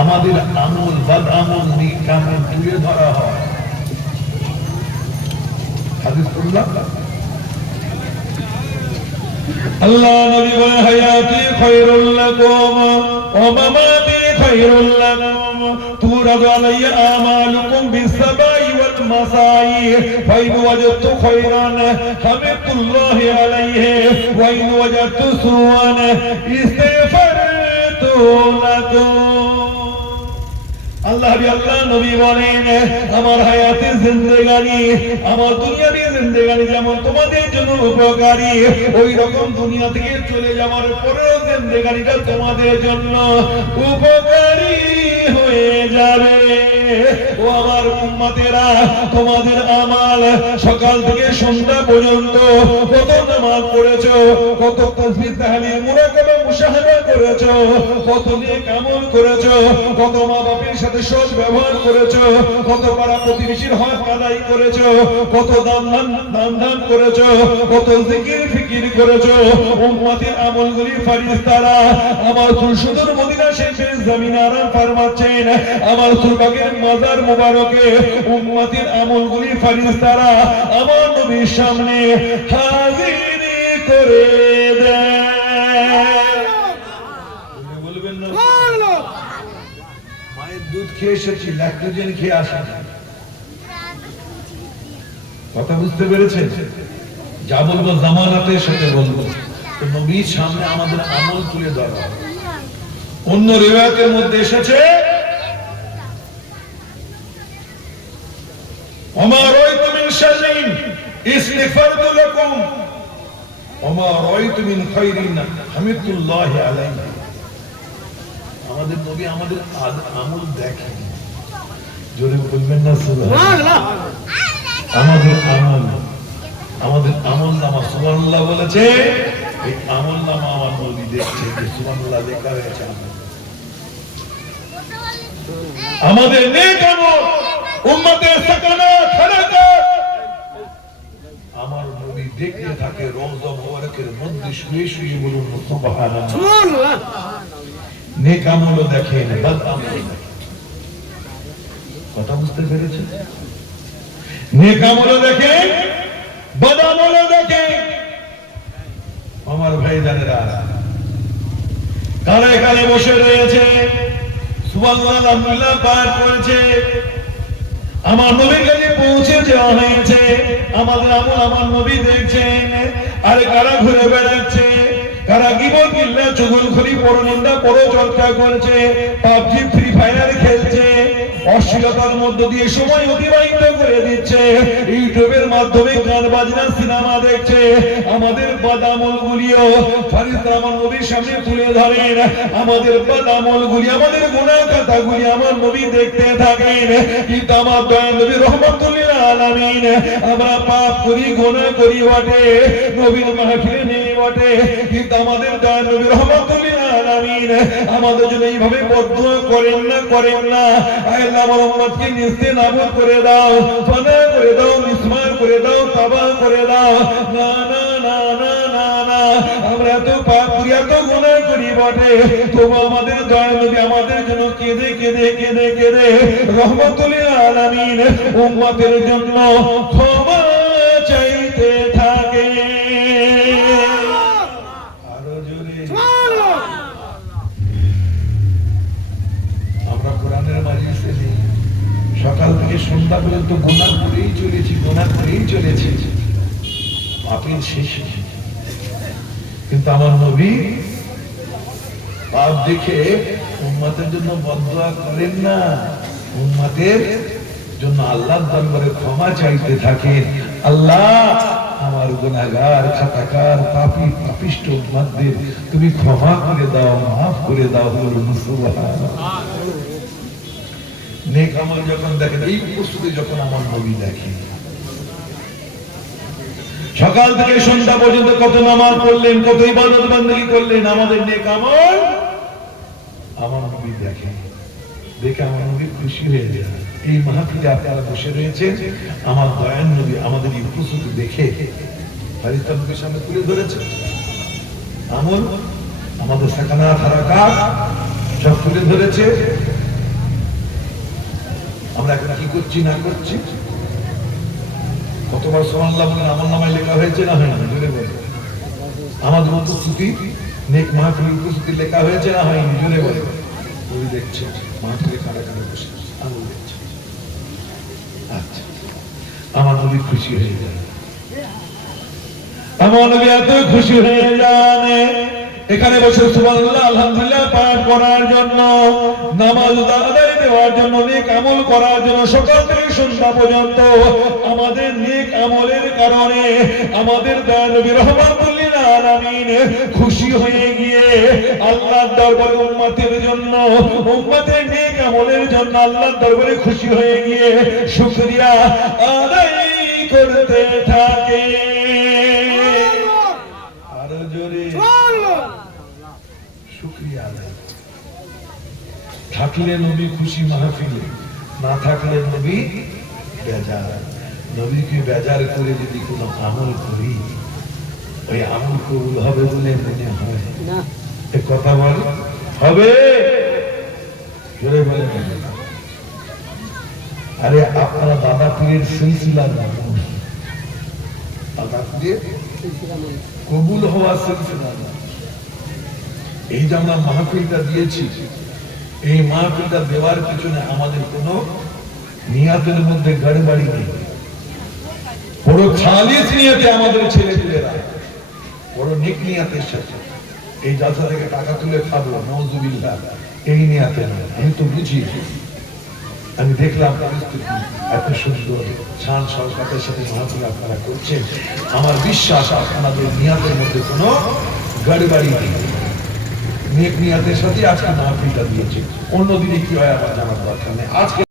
আমাদের আমল বদ আমল নেক আমল তুলে ধরা হয়। হাদিস পড়লাম, আল্লাহ নবী বলেন হায়াতি খায়রুল লাকুম ওয়া মামাতি খায়রুল লাকুম তুরাদু আলাইয়া আমালুকুম বিসসাবাই ওয়াল মাসাই ফাইন ওয়াজাদতু খায়রান হামিদুল্লাহি আলাইহি ওয়া ইন ওয়াজাদতু সুআন ইস্তাগফারতু লাকুম। আল্লাহ নবী বলেন আমার হায়াতের জিন্দেগানি, আমার দুনিয়াবি জিন্দেগানি যেমন তোমাদের জন্য উপকারী, ওই রকম দুনিয়া থেকে চলে যাওয়ার পরেও জিন্দেগানিটা তোমাদের জন্য উপকারী হয়ে যাবে। ও আমার উম্মতেরা, তোমাদের আমাল সকাল থেকে সন্ধ্যা পর্যন্ত কত নামাজ পড়েছো, কত তাসবিহ তাহলিল মুরাকাবা মুশাহাদা করেছো, কত নেক আমল করেছো, কত মা বাবার সাথে সৎ ব্যবহার করেছো, কত পাড়া প্রতিবেশীর হক আদায় করেছো, কত দান করেছো, কত জিকির ফিকির করেছো। উম্মতের আমলগুলি ফেরেশতারা আমার সুদূর মদিনা শরীফের জমিনে আরাম ফরমাচ্ছেন, আমার সুরবাগের মাজার মুবারকে উম্মতের আমলগুলি ফেরেশতারা আমার নবীর সামনে হাজির করে দেয়। বলবেন না মায়ের দুধ খেয়ে এসেছি, ল্যাকটোজেন খেয়ে আসা। কথা বুঝতে পেরেছেন? যা বলবো জামানাতের সাথে বলবো। তো নবীর সামনে আমাদের আমল তুলে ধরা। অন্য রিওয়ায়াতের মধ্যে এসেছে ওমা রাইতু মিন শাররিন ইস্তিগফারতু লাকুম ওমা রাইতু মিন খায়রিন হামিদুল্লাহি আলাইহি। আমাদের নবী আমাদের আমল দেখেন, জোরে বলবেন না সুবহানাল্লাহ। আমাদের আমল নামা সুবহানাল্লাহ বলেছে, এই আমল নামা আমার নবী দেখছে, সুবহানাল্লাহ লেখা হয়েছে। আমাদের নেক আমল উম্মতের সাকানাত হারাকাত আমার নবী দেখতে থাকে। রওজা মুবারকের মধ্যে শুয়ে শুয়ে বলুন সুবহানাল্লাহ। নেক আমলও দেখেন, বদ আমলও দেখেন। কথা বুঝতে পেরেছেন? নেক আমলও দেখেন, বদ আমলও দেখেন। আমার ভাই জানেরা কালে কালে বসে রয়েছে, সুবহানাল্লাহ আলহামদুলিল্লাহ পাঠ করেছে, আমার নবীর কাছে পৌঁছে যাওয়া হয়েছে। আমাদের আমল আমার নবী দেখছেন। আর কারা ঘুরে বেড়াচ্ছে, কারা গীবত গিল্লা চুগলখড়ি পরনিন্দা পরচর্চা করছে, পাবজি ফ্রি ফায়ার খেলছে, অশ্লীলতার মধ্য দিয়ে সময় অতিবাহিত করে দিচ্ছে, ইউটিউবের মাধ্যমে গান বাজনা সিনেমা দেখছে। আমাদের বদ আমলগুলিও ফেরেশতারা আমার নবীর সামনে তুলে ধরেন। আমাদের বদ আমলগুলি, আমাদের গুনাহ খাতাগুলি আমার নবী দেখতে থাকেন। কিন্তু আমার দয়াল নবী রহমাতুল লিল আলামিন, আমরা পাপ করি, গুনাহ করি বটে, নবীর মাহফিলে নেই বটে, কিন্তু আমাদের দয়াল নবী রহমাতুল লিল আলামিন আমাদের জন্য এইভাবে বদদুয়া করেন না। আল্লাহ আমার উম্মতকে নিস্তেনাবুদ করে দাও, ফানা করে দাও, মিসমার করে দাও, তাবাহ করে দাও। না না না না না না, আমরা এত পাপ করি, এত গুনাহ করি বটে, তবু আমাদের দয়াল নবী আমাদের জন্য কেঁদে কেঁদে কেঁদে কেঁদে রহমাতুল লিল আলামিন উম্মতের জন্য ক্ষমা চাইতে থাকে। আরো জোরে আমরা কোরআনের মাজিলিসে নেই, সকাল থেকে সন্ধ্যা পর্যন্ত গুনাহ করেই চলেছি, পাপের শেষ। কিন্তু আমার নবী পাপ দেখে উম্মতের জন্য বদদুয়া করেন না, উম্মতের জন্য আল্লাহর দরবারে ক্ষমা চাইতে থাকেন। আল্লাহ আমার গুনাহগার খাতাকার পাপিষ্ট উম্মতদের তুমি ক্ষমা করে দাও, মাফ করে দাও। বলুন সুবহানাল্লাহ। নেক আমল যখন দেখেন, এই প্রস্তুতি যখন আমার নবী দেখেন, সকাল থেকে সন্ধ্যা পর্যন্ত কত নামাজ পড়লেন, কত ইবাদত বান্দেগি করলেন, আমাদের নেক আমল আমার নবী দেখেন। দেখে আমার নবী খুশি হয়ে যায়। এই মাহফিলে আপনারা বসে রয়েছেন, আমার দয়াল নবী আমাদের এই প্রস্তুতি দেখে ফেরেশতা নবীর সামনে তুলে ধরেছে। আমল আমাদের সাকানাত হারাকাত সব তুলে ধরেছে। আমরা এখন কি করছি না করছি? কতবার সুবহানাল্লাহ বলেন আমার নামে লেখা হয়েছে না হয়নি? জোরে বলেন। আমাদের উপস্থিতি নেক মাহফিল উপস্থিতি লেখা হয়েছে না হয়নি? জোরে বলেন। ওই দেখছে মাহফিলে কারা কারা বসে আঙুল দেখছে। আচ্ছা, আমার নবী খুশি হয়ে যায়, আমার নবী এত খুশি হয়ে যান এখানে বসে সুবহানাল্লাহ আলহামদুলিল্লাহ পাঠ করার জন্য, নামাজ আদায় দেওয়ার জন্য, নেক আমল করার জন্য সকাল থেকে সন্ধ্যা পর্যন্ত আমাদের নেক আমলের কারণে আমাদের দয়াল নবী রাহমাতুল লিল আলামিন খুশি হয়ে গিয়ে আল্লাহর দরবারে উম্মতের জন্য, উম্মতের নেক আমলের জন্য আল্লাহর দরবারে খুশি হয়ে গিয়ে শুকরিয়া আদায় করতে থাকে। আরো জোরে শুকরিয়া আদায়। থাকলে নবী খুশি মাহফিলে, না থাকলে নবী বেজার। নবীকে বেজার করে যদি কোনো আমল করি ওই আমল কবুল হবে বলে মনে হয় না? এ কথা বল হবে? জোরে বলে। আরে আপনারা দাদা পীরের সিলসিলার মানুষ, দাদা পীরের কবুল হওয়া সিলসিলা। এই যে আমরা মাহফিলটা দিয়েছি, এই মাহফিলটা দেওয়ার পিছনে আমাদের কোনো নিয়াতের মধ্যে গড়বাড়ি নেই। বড় খালিস নিয়াতে আমাদের ছেলেপেলেরা বড় নেক নিয়াতের সাথে এই জালসা থেকে টাকা তুলে খাবো নাউজুবিল্লাহ, এই নিয়াতে না। আমি তো বুঝি, আমি দেখলাম পরিস্থিতি এত সুন্দর শান শওকতের সাথে মাহফিল আপনারা করছেন, আমার বিশ্বাস আপনাদের নিয়াতের মধ্যে কোনো গড়বাড়ি নেই। নেক নিয়াতের সাথে আজকে মাহফিলটা দিয়েছে, অন্যদিনে কি হয় আমার জানার দরকার নেই। আজকে